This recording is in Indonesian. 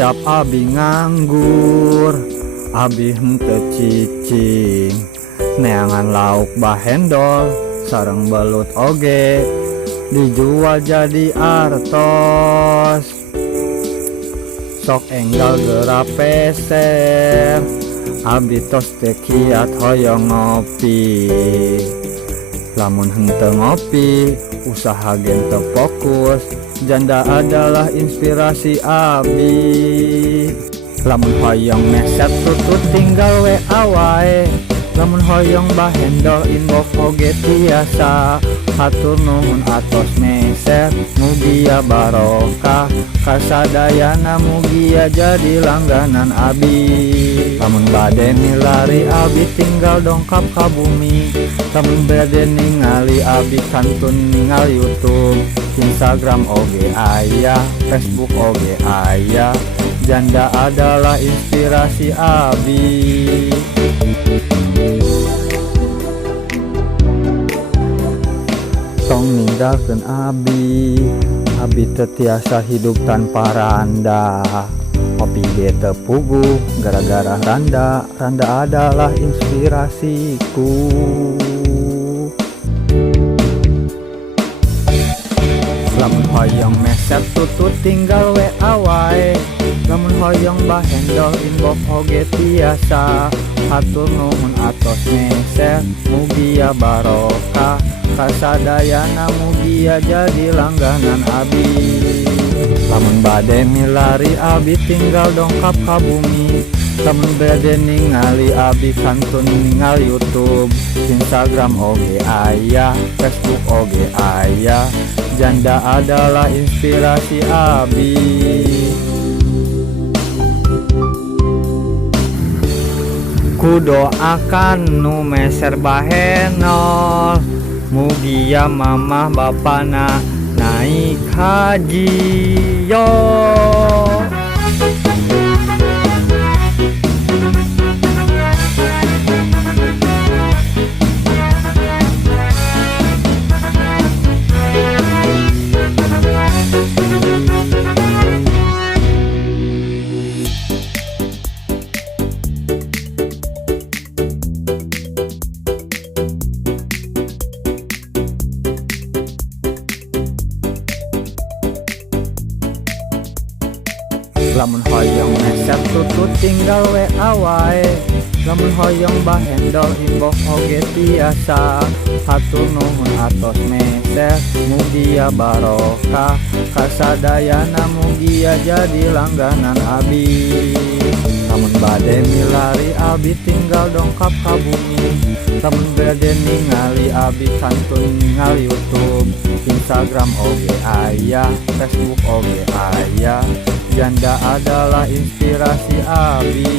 Tiap abi nganggur, abi henteu cicing, neangan lauk bahendol sareng belut oge dijual jadi artos. Sok enggal geura peser, abi tos teu kiat hoyong ngopi. Lamun henteu ngopi, usaha gen teu fokus. Janda adalah inspirasi abi. Lamun hoyong meset tutut tinggal WA wae. Lamun hoyong bahendol inbox oge tiasa. Hatur nuhun atos meset, mugia barokah. Kasadayana mugia jadi langganan abi. Lamun bade milari abi tinggal dongkap ka bumi. Lamun bade ningali abi kantun ningal YouTube, Instagram oge aya, Facebook oge aya. Janda adalah inspirasi abi. Tong ninggalkeun abi, abi teu tiasa hidup tanpa randa. Kopi ge teu puguh gara-gara randa, randa adalah inspirasiku. Lamun hoyong meset tutut tinggal WA wae. Lamun hoyong bahendol inbox oge tiasa. Hatur nuhun atos meset, mugia barokah. Kasadayana mugia jadi langganan abi. Lamun bade milari abi tinggal dongkap ka bumi. Lamun bade ningali abi kantun ningal YouTube, Instagram oge aya, Facebook oge aya. Janda adalah inspirasi abi. Kudoakan nu meser bahenol, mugia mamah bapana naik haji yo. Lamun hoyong meset tutut tinggal WA wae. Lamun hoyong bahendol inbox oge tiasa. Hatur nuhun atos meset, mugia barokah. Kasadayana mugia jadi langganan abi. Lamun bade milari abi tinggal dongkap ka bumi. Lamun bade ningali abi kantun ningal YouTube, Instagram oge aya, Facebook oge aya. Janda adalah inspirasi abi.